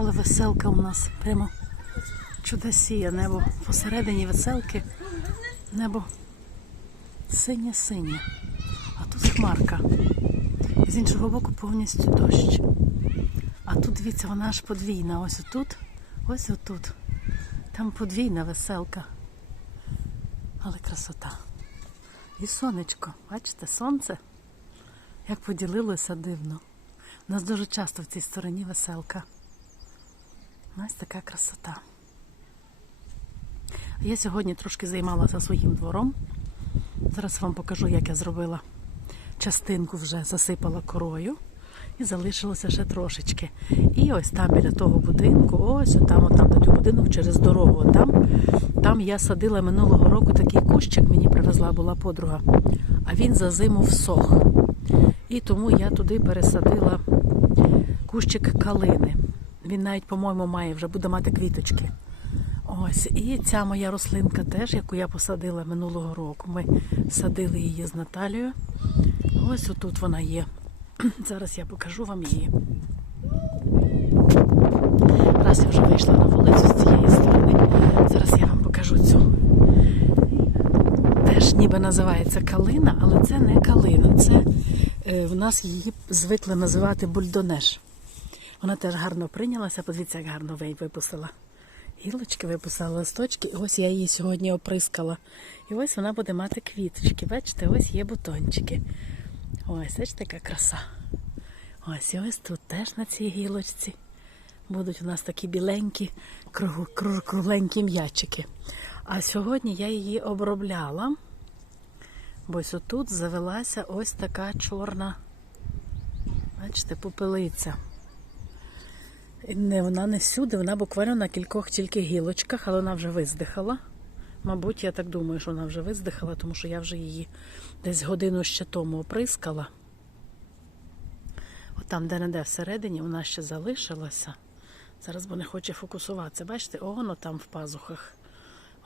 Але веселка у нас прямо чудосіє небо. Посередині веселки небо синє-синє. А тут хмарка. І з іншого боку повністю дощ. А тут, дивіться, вона аж подвійна. Ось отут, ось отут. Там подвійна веселка. Але красота. І сонечко. Бачите, сонце як поділилося дивно. У нас дуже часто в цій стороні веселка. Ось така красота. Я сьогодні трошки займалася своїм двором. Зараз вам покажу, як я зробила частинку вже засипала корою і залишилося ще трошечки. І ось там біля того будинку, ось там, отам до будинок через дорогу. Там, там я садила минулого року такий кущик, мені привезла була подруга, а він за зиму всох. І тому я туди пересадила кущик калини. Він навіть, по-моєму, має вже буде мати квіточки. Ось, і ця моя рослинка теж, яку я посадила минулого року. Ми садили її з Наталією. Ось отут вона є. Зараз я покажу вам її. Раз я вже вийшла на вулицю з цієї сторони. Зараз я вам покажу цю. Теж ніби називається калина, але це не калина. Це е, в нас її звикли називати бульдонеш. Вона теж гарно прийнялася. Подивіться, як гарно випустила. Гілочки виписала листочки, і ось я її сьогодні оприскала. І ось вона буде мати квіточки. Бачите, ось є бутончики. Ось, ось така краса. Ось і ось тут теж на цій гілочці будуть у нас такі біленькі, круг, круг, кругленькі м'ячики. А сьогодні я її обробляла. Бо ось отут завелася ось така чорна, бачите, попелиця. Не, вона не всюди, вона буквально на кількох тільки гілочках, але вона вже виздихала. Мабуть, я так думаю, що вона вже виздихала, тому що я вже її десь годину ще тому оприскала. От там, де не де всередині, вона ще залишилася. Зараз бо не хоче фокусуватися. Бачите, воно там в пазухах.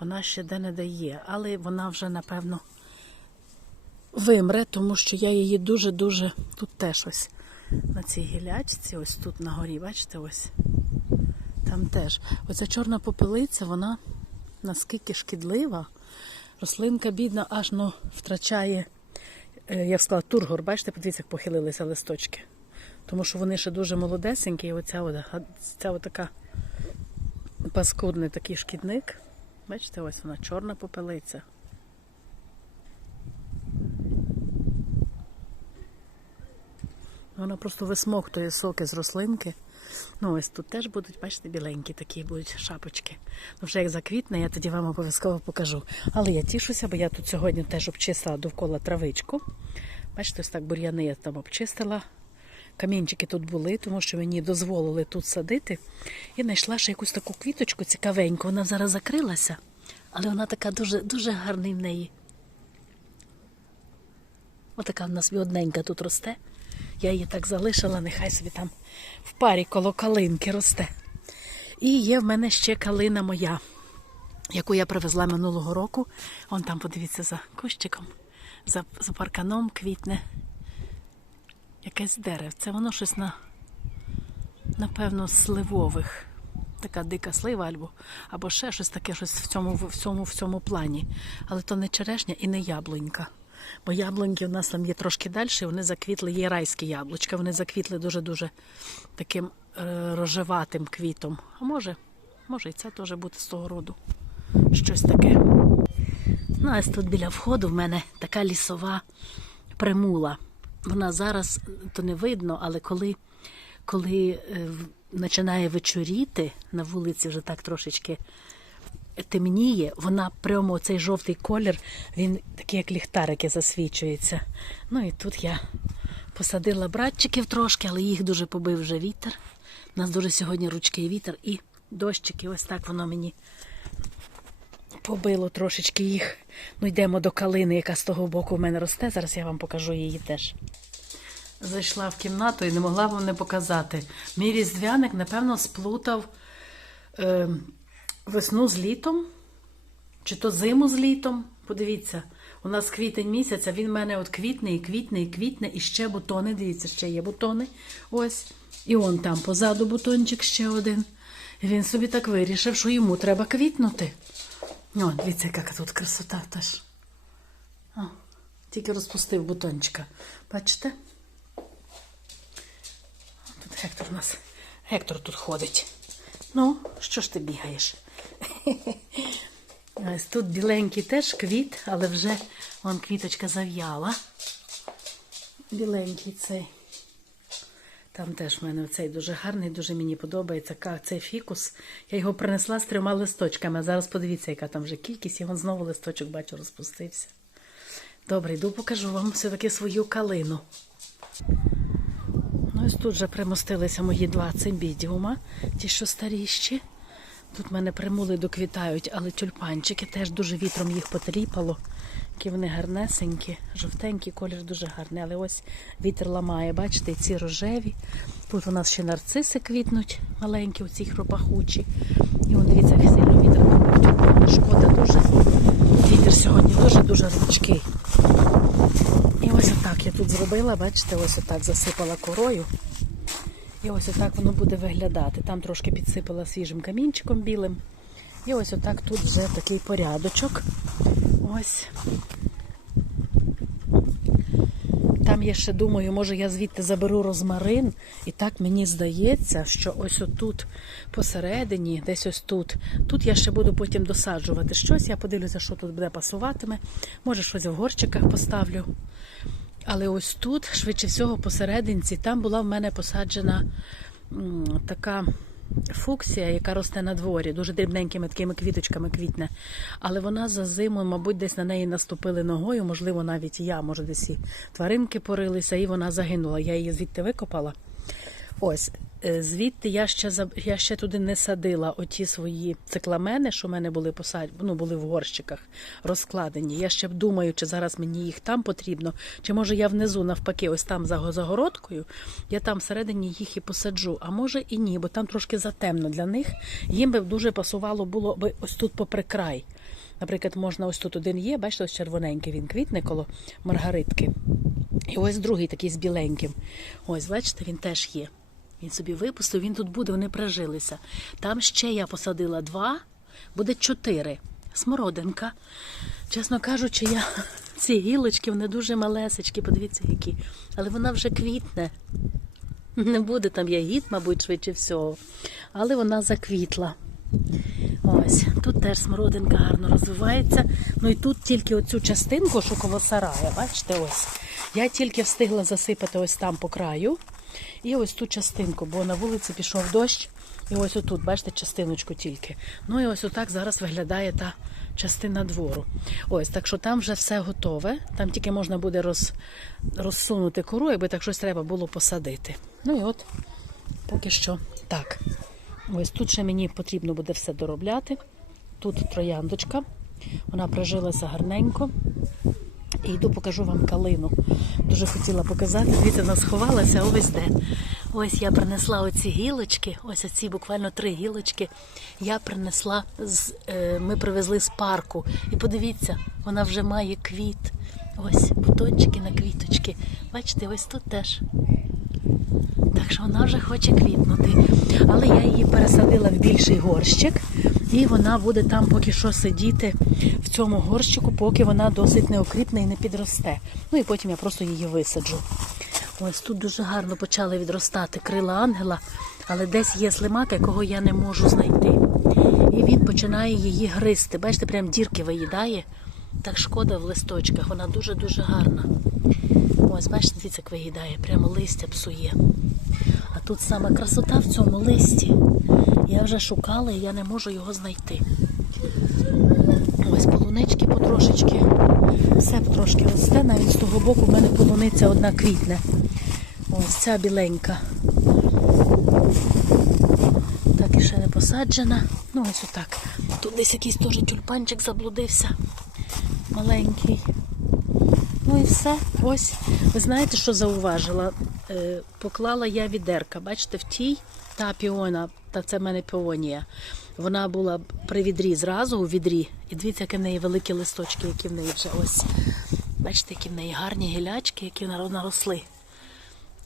Вона ще де-не-де є, але вона вже, напевно, вимре, тому що я її дуже-дуже тут теж ось на цій гілячці, ось тут на горі, бачите, ось там теж. Оця чорна попелиця, вона наскільки шкідлива. Рослинка бідна, аж ну, втрачає, е, я сказала, тургор, бачите, подивіться, як похилилися листочки. Тому що вони ще дуже молодесенькі, і оця, от, ця от така паскудний такий шкідник. Бачите, ось вона чорна попелиця. Вона просто висмоктує соки з рослинки. Ну, ось тут теж будуть, бачите, біленькі такі будуть шапочки. Ну, вже як заквітне, я тоді вам обов'язково покажу. Але я тішуся, бо я тут сьогодні теж обчистила довкола травичку. Бачите, ось так бур'яни я там обчистила. Камінчики тут були, тому що мені дозволили тут садити. І знайшла ще якусь таку квіточку цікавеньку. Вона зараз закрилася, але вона така дуже, дуже гарний в неї. Отака в нас одненька тут росте. Я її так залишила, нехай собі там в парі коло калинки росте. І є в мене ще калина моя, яку я привезла минулого року. Вон там, подивіться, за кущиком, за, за парканом квітне. Якесь деревце. Воно щось на, напевно, сливових. Така дика слива або, або ще щось таке, щось в цьому, в цьому, в цьому плані. Але то не черешня і не яблунька. Бо яблуньки у нас там є трошки далі, вони заквітли, є райські яблучка, вони заквітли дуже-дуже таким е, рожеватим квітом. А може, може і це теж бути з того роду. Щось таке. Ну, ось тут біля входу в мене така лісова примула. Вона зараз то не видно, але коли, коли е, починає вечоріти, на вулиці вже так трошечки темніє, вона прямо цей жовтий колір, він такий, як ліхтарики засвічується. Ну і тут я посадила братчиків трошки, але їх дуже побив вже вітер. У нас дуже сьогодні ручкий вітер і дощики. Ось так воно мені побило трошечки їх. Ну, йдемо до калини, яка з того боку в мене росте. Зараз я вам покажу її теж. Зайшла в кімнату і не могла вам не показати. Мій різдвяник, напевно, сплутав е, весну з літом, чи то зиму з літом. Подивіться, У нас квітень місяць, а він в мене от квітне і квітне, і квітне, і ще бутони. Дивіться, ще є бутони. Ось. І он там позаду бутончик ще один. І він собі так вирішив, що йому треба квітнути. О, дивіться, яка тут красота теж. О, тільки розпустив бутончика. Бачите? Тут Гектор у нас. Гектор тут ходить. Ну, що ж ти бігаєш? Ось тут біленький теж квіт, але вже вон квіточка зав'яла. Біленький цей. Там теж в мене цей дуже гарний, дуже мені подобається. Цей фікус. Я його принесла з трьома листочками. Зараз подивіться, яка там вже кількість, і вон знову листочок, бачу, розпустився. Добре, йду покажу вам все-таки свою калину. Ну, ось тут вже примостилися мої два цимбідіума, ті, що старіші. Тут в мене примули доквітають, але тюльпанчики теж дуже вітром їх потріпало. Які вони гарнесенькі, жовтенькі, колір дуже гарний. Але ось вітер ламає, бачите, ці рожеві. Тут у нас ще нарциси квітнуть маленькі, оці хропахучі. І он дивіться, як сильно вітер ламає. Шкода дуже. Вітер сьогодні дуже-дуже рвучкий. І ось отак я тут зробила, бачите, ось отак засипала корою. І ось отак воно буде виглядати. Там трошки підсипала свіжим камінчиком білим. І ось отак тут вже такий порядочок. Ось. Там я ще думаю, може я звідти заберу розмарин, і так мені здається, що ось отут посередині, десь ось тут, тут я ще буду потім досаджувати щось. Я подивлюся, що тут буде пасуватиме. Може, щось в горчиках поставлю. Але ось тут, швидше всього, посерединці, там була в мене посаджена така фуксія, яка росте на дворі, дуже дрібненькими такими квіточками квітне. Але вона за зиму, мабуть, десь на неї наступили ногою, можливо, навіть я, може, десь і тваринки порилися, і вона загинула. Я її звідти викопала. Ось, звідти я ще я ще туди не садила оті свої цикламени, що в мене були посад... ну, були в горщиках розкладені. Я ще думаю, чи зараз мені їх там потрібно, чи може я внизу навпаки, ось там за загородкою, я там всередині їх і посаджу. А може і ні, бо там трошки затемно для них. Їм би дуже пасувало було би ось тут попри край. Наприклад, можна ось тут один є, бачите, ось червоненький він квітне коло маргаритки. І ось другий такий з біленьким. Ось, бачите, він теж є. Він собі випустив, він тут буде, вони прижилися. Там ще я посадила два, буде чотири. Смородинка. Чесно кажучи, я ці гілочки, вони дуже малесечкі, подивіться які. Але вона вже квітне. Не буде там ягід, мабуть, швидше всього. Але вона заквітла. Ось, тут теж смородинка гарно розвивається. Ну і тут тільки оцю частинку, що сарая, бачите, ось. Я тільки встигла засипати ось там по краю. І ось ту частинку, бо на вулиці пішов дощ. І ось отут, бачите, частиночку тільки. Ну і ось отак зараз виглядає та частина двору. Ось, так що там вже все готове. Там тільки можна буде роз, розсунути кору, якби так щось треба було посадити. Ну і от поки що так. Ось тут ще мені потрібно буде все доробляти. Тут трояндочка, вона прижилася гарненько. І йду покажу вам калину. Дуже хотіла показати. звідти вона сховалася, увесь ось де. Ось я принесла оці гілочки, ось оці буквально три гілочки. Я принесла з е, ми привезли з парку. І подивіться, вона вже має квіт. Ось бутончики на квіточки. Бачите, ось тут теж. Так що вона вже хоче квітнути. Але я її пересадила в більший горщик, і вона буде там поки що сидіти в цьому горщику, поки вона досить неокріпне і не підросте. Ну і потім я просто її висаджу. Ось тут дуже гарно почали відростати крила ангела, але десь є слимак, якого я не можу знайти. І він починає її гризти. Бачите, прям дірки виїдає. Так шкода в листочках, вона дуже-дуже гарна. Ось, бачите, дивіться, як виїдає, прямо листя псує. А тут саме красота в цьому листі. Я вже шукала і я не можу його знайти. Ось полунички потрошечки. Все потрошки росте, навіть з того боку в мене полуниця одна квітне. Ось ця біленька. Так і ще не посаджена. Ну ось отак. Тут десь якийсь теж тюльпанчик заблудився. Маленький. Ну і все. Ось. Ви знаєте, що зауважила? Е, поклала я відерка. Бачите, в тій та піона, та це в мене піонія. Вона була при відрі зразу у відрі. І дивіться, які в неї великі листочки, які в неї вже ось Бачите, які в неї гарні гілячки, які наро- наросли.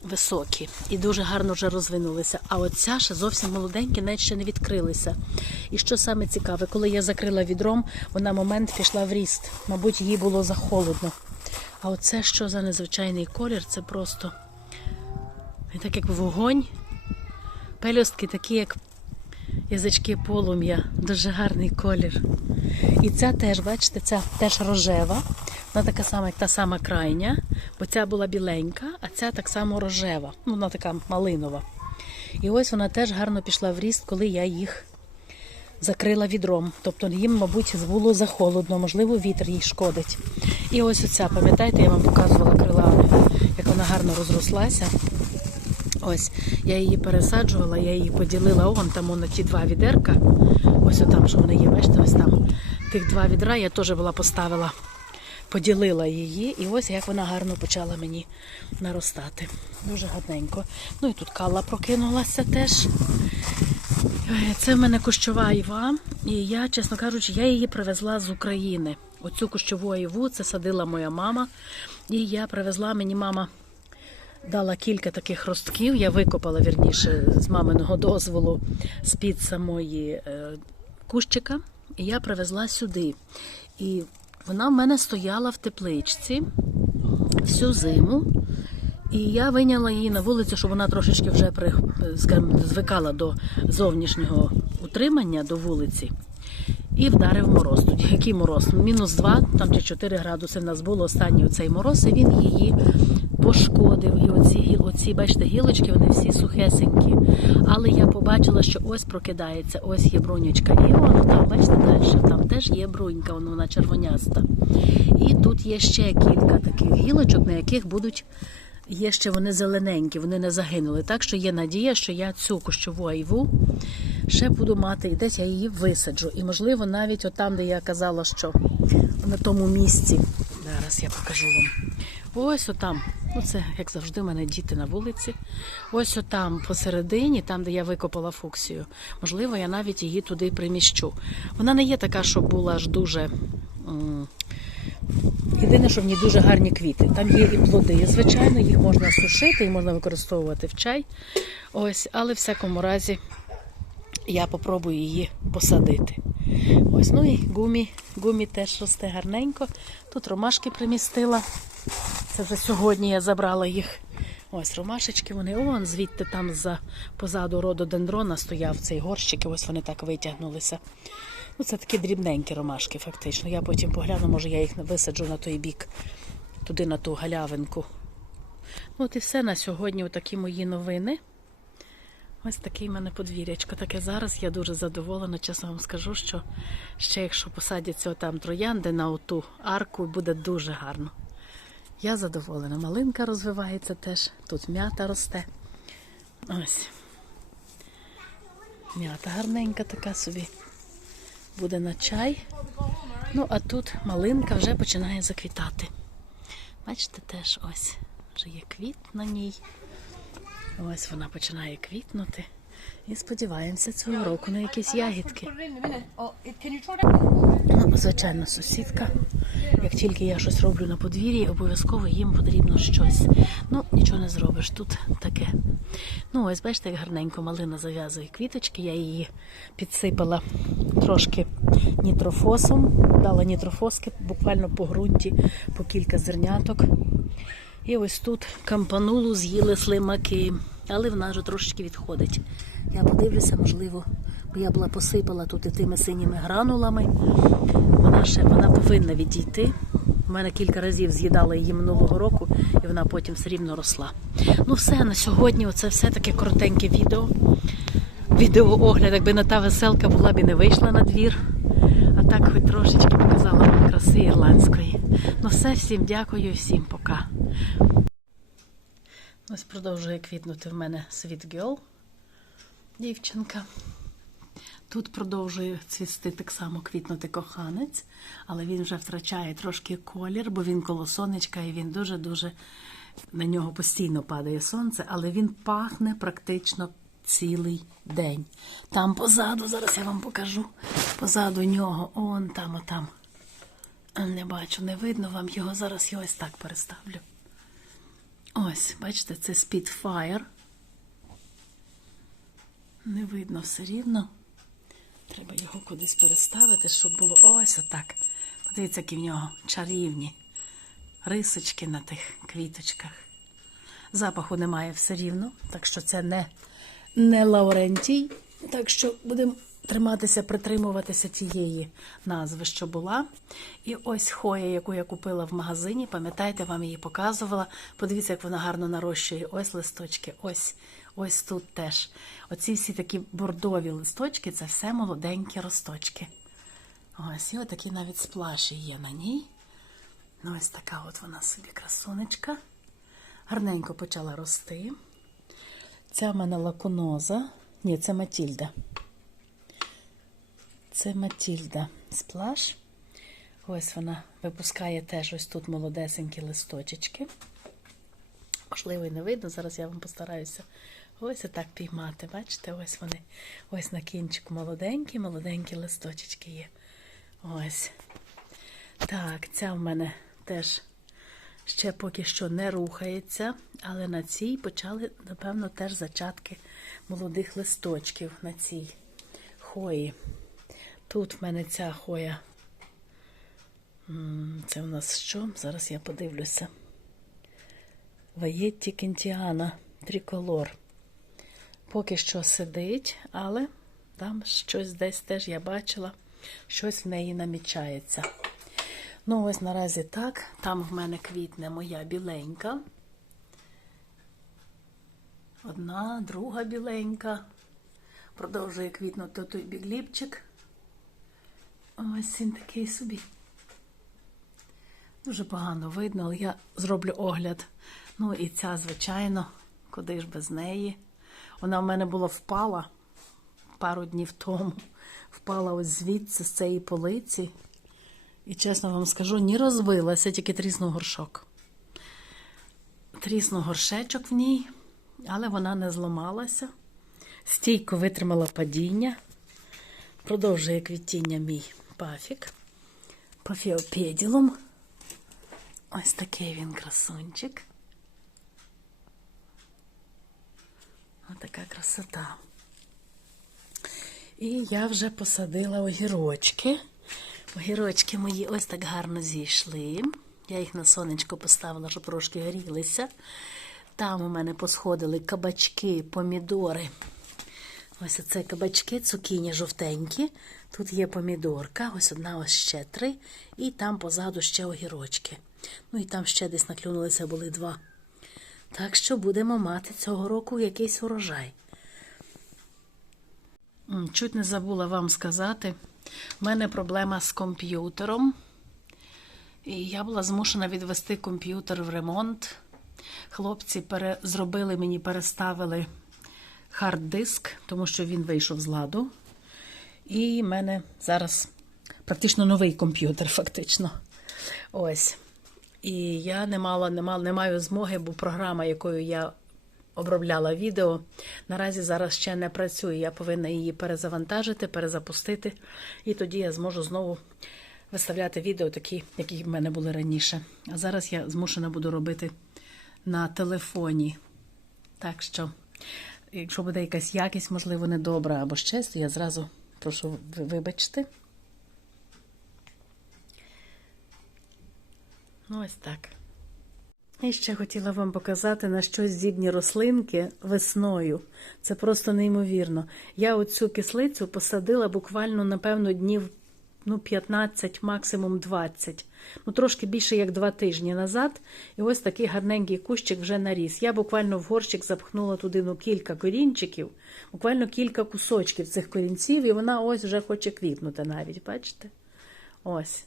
Високі і дуже гарно вже розвинулися. А оця ще зовсім молоденькі, навіть ще не відкрилися. І що саме цікаве, коли я закрила відром, вона момент пішла в ріст. Мабуть, їй було захолодно. А оце що за незвичайний колір? Це просто так як вогонь. Пелюстки такі, як язички полум'я. Дуже гарний колір. І ця теж, бачите, ця теж рожева. Вона така сама, як та сама крайня, бо ця була біленька, а ця так само рожева. Ну, вона така малинова. І ось вона теж гарно пішла в ріст, коли я їх закрила відром. Тобто їм, мабуть, було захолодно, можливо, вітер їй шкодить. І ось оця, пам'ятаєте, я вам показувала крила, як вона гарно розрослася. Ось, я її пересаджувала, я її поділила он там на ті два відерка. Ось отам, що вони є, бачите, ось там. Тих два відра я теж була поставила, поділила її, і ось як вона гарно почала мені наростати. Дуже гарненько. Ну і тут калла прокинулася теж. Е, Це в мене кущова іва, і я, чесно кажучи, я її привезла з України. Оцю кущову іву це садила моя мама. І я привезла мені мама дала кілька таких ростків. Я викопала вірніше з маминого дозволу з-під самої е, кущика. І я привезла сюди. І вона в мене стояла в тепличці всю зиму. І я виняла її на вулицю, щоб вона трошечки вже при, скажімо, звикала до зовнішнього утримання до вулиці. І вдарив мороз. Тоді який мороз? Мінус 2, там чи 4 градуси в нас було останній оцей мороз, і він її пошкодив. І оці, оці, бачите, гілочки, вони всі сухесенькі. Але я побачила, що ось прокидається, ось є брунючка. І воно там, бачите, далі, там теж є брунька, воно вона червоняста. І тут є ще кілька таких гілочок, на яких будуть. Є ще вони зелененькі, вони не загинули. Так що є надія, що я цю кущову айву ще буду мати, і десь я її висаджу. І, можливо, навіть отам, де я казала, що на тому місці. Зараз я покажу вам. Ось отам. Ну, це, як завжди, у мене діти на вулиці. Ось отам посередині, там, де я викопала фуксію. Можливо, я навіть її туди приміщу. Вона не є така, щоб була аж дуже. Єдине, що в ній дуже гарні квіти. Там є і плоди, звичайно, їх можна сушити і можна використовувати в чай. Ось, але в всякому разі я попробую її посадити. Ось, ну і гумі, гумі теж росте гарненько. Тут ромашки примістила. Це вже сьогодні я забрала їх. Ось ромашечки, вони он звідти там за позаду рододендрона стояв цей горщик, ось вони так витягнулися. Ну, це такі дрібненькі ромашки, фактично. Я потім погляну, може я їх висаджу на той бік, туди на ту галявинку. Ну, от і все на сьогодні. Отакі мої новини. Ось таке в мене подвір'ячко. Таке зараз я дуже задоволена. Чесно вам скажу, що ще якщо посадяться отам троянди на оту арку, буде дуже гарно. Я задоволена. Малинка розвивається теж. Тут м'ята росте. Ось. М'ята гарненька така собі. Буде на чай. Ну, а тут малинка вже починає заквітати. Бачите, теж ось вже є квіт на ній. Ось вона починає квітнути. І сподіваємося цього року на якісь ягідки. Oh? Ну, звичайно, сусідка. Як тільки я щось роблю на подвір'ї, обов'язково їм потрібно щось. Ну, нічого не зробиш, тут таке. Ну, ось бачите, як гарненько малина зав'язує квіточки. Я її підсипала трошки нітрофосом, дала нітрофоски буквально по ґрунті, по кілька зерняток. І ось тут кампанулу з'їли слимаки, але вона вже трошечки відходить. Я подивлюся, можливо, бо я була посипала тут і тими синіми гранулами. Вона ще вона повинна відійти. У мене кілька разів з'їдала її минулого року, і вона потім все рівно росла. Ну, все на сьогодні. Оце все таке коротеньке відео. Відеоогляд, якби не та веселка була б і не вийшла на двір. А так хоч трошечки показала вам краси ірландської. Ну все, всім дякую, всім пока. Ось продовжує квітнути в мене Sweet Girl, дівчинка. Тут продовжує цвісти так само квітнути коханець, але він вже втрачає трошки колір, бо він коло сонечка і він дуже-дуже на нього постійно падає сонце, але він пахне практично цілий день. Там позаду, зараз я вам покажу, позаду нього, он там, отам. Не бачу, не видно вам його. Зараз я ось так переставлю. Ось, бачите, це Spitfire. Не видно все рівно. Треба його кудись переставити, щоб було ось отак. Подивіться, які в нього чарівні рисочки на тих квіточках. Запаху немає все рівно, так що це не, не Лаурентій. Так що будемо триматися, притримуватися тієї назви, що була. І ось хоя, яку я купила в магазині, пам'ятаєте, вам її показувала. Подивіться, як вона гарно нарощує. Ось листочки, ось, ось тут теж. Оці всі такі бордові листочки це все молоденькі росточки. Ось, і отакі навіть сплаші є на ній. Ну, ось така от вона собі красунечка. Гарненько почала рости. Ця в мене лаконоза. Ні, це Матільда. Це Матільда сплаш. Ось вона випускає теж ось тут молодесенькі листочечки. Можливо, і не видно, зараз я вам постараюся ось отак піймати. Бачите, ось вони. Ось на кінчику молоденькі, молоденькі листочечки є. Ось. Так, ця в мене теж ще поки що не рухається, але на цій почали, напевно, теж зачатки молодих листочків на цій хої. Тут в мене ця хоя. Це у нас що? Зараз я подивлюся. Ваєтті Кентіана триколор. Поки що сидить, але там щось десь теж я бачила, щось в неї намічається. Ну, ось наразі так. Там в мене квітне моя біленька. Одна, друга біленька. Продовжує квітнути той бігліпчик. Ось він такий собі. Дуже погано видно, але я зроблю огляд. Ну і ця, звичайно, куди ж без неї. Вона в мене була впала пару днів тому. Впала ось звідси, з цієї полиці. І чесно вам скажу, ні розбилася, тільки тріснув горшок. Тріснув горшечок в ній, але вона не зламалася. Стійко витримала падіння. Продовжує квітіння мій пафік. Пафіопеділум. Ось такий він красунчик. Ось така красота. І я вже посадила огірочки. Огірочки мої ось так гарно зійшли. Я їх на сонечко поставила, щоб трошки грілися. Там у мене посходили кабачки, помідори. Ось оце кабачки, цукіні жовтенькі. Тут є помідорка, ось одна, ось ще три. І там позаду ще огірочки. Ну і там ще десь наклюнулися були два. Так що будемо мати цього року якийсь урожай. Чуть не забула вам сказати. У мене проблема з комп'ютером. І я була змушена відвести комп'ютер в ремонт. Хлопці пере... зробили мені, переставили хард-диск, тому що він вийшов з ладу. І в мене зараз практично новий комп'ютер, фактично. Ось. І я не мала, не мала, не маю змоги, бо програма, якою я обробляла відео, наразі зараз ще не працює. Я повинна її перезавантажити, перезапустити, і тоді я зможу знову виставляти відео, такі, які в мене були раніше. А зараз я змушена буду робити на телефоні. Так що, якщо буде якась якість, можливо, недобра або щось, я зразу прошу ви- Ну, ось так. І ще хотіла вам показати, на що здібні рослинки весною. Це просто неймовірно. Я оцю кислицю посадила буквально, напевно, днів ну, 15, максимум 20. Ну, трошки більше як два тижні назад. І ось такий гарненький кущик вже наріс. Я буквально в горщик запхнула туди ну, кілька корінчиків, буквально кілька кусочків цих корінців, і вона ось вже хоче квітнути навіть, бачите? Ось.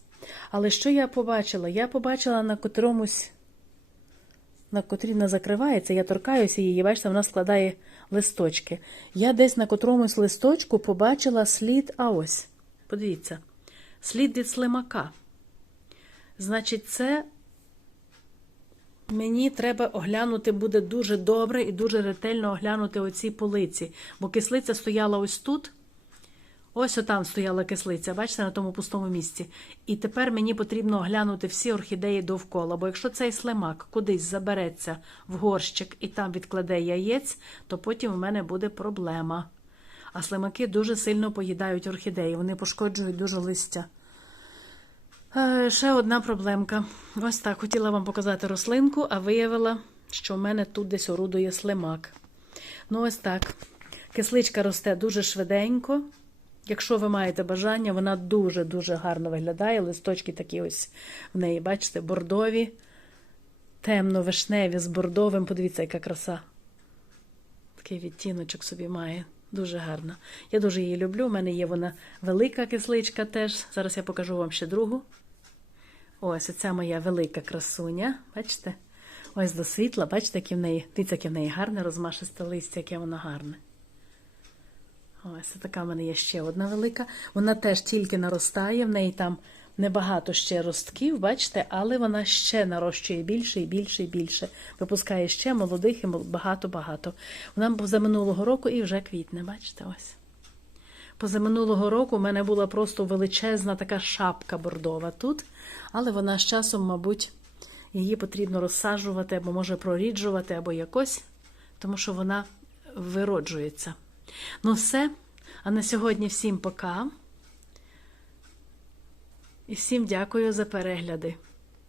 Але що я побачила? Я побачила на котромусь на котрій не закривається, я торкаюся її, бачите, вона складає листочки. Я десь на котромусь листочку побачила слід, а ось, подивіться, слід від слимака. Значить, це мені треба оглянути буде дуже добре і дуже ретельно оглянути оці полиці. Бо кислиця стояла ось тут. Ось отам стояла кислиця, бачите, на тому пустому місці. І тепер мені потрібно оглянути всі орхідеї довкола, бо якщо цей слимак кудись забереться в горщик і там відкладе яєць, то потім у мене буде проблема. А слимаки дуже сильно поїдають орхідеї, вони пошкоджують дуже листя. Е, Ще одна проблемка. Ось так хотіла вам показати рослинку, а виявила, що в мене тут десь орудує слимак. Ну, ось так. Кисличка росте дуже швиденько. Якщо ви маєте бажання, вона дуже-дуже гарно виглядає. Листочки такі ось в неї, бачите, бордові, темно-вишневі з бордовим. Подивіться, яка краса. Такий відтіночок собі має. Дуже гарна. Я дуже її люблю. У мене є вона велика кисличка теж. Зараз я покажу вам ще другу. Ось оця моя велика красуня. Бачите? Ось до світла, бачите, яке в неї, дивіться, яке в неї гарне розмашисте листя, яке воно гарне. Ось така в мене є ще одна велика. Вона теж тільки наростає, в неї там небагато ще ростків, бачите, але вона ще нарощує більше і більше і більше. Випускає ще молодих і багато-багато. Вона за минулого року і вже квітне, бачите, ось. Позаминулого року в мене була просто величезна така шапка бордова тут, але вона з часом, мабуть, її потрібно розсаджувати або може проріджувати, або якось, тому що вона вироджується. Ну, все. А на сьогодні всім пока. І всім дякую за перегляди.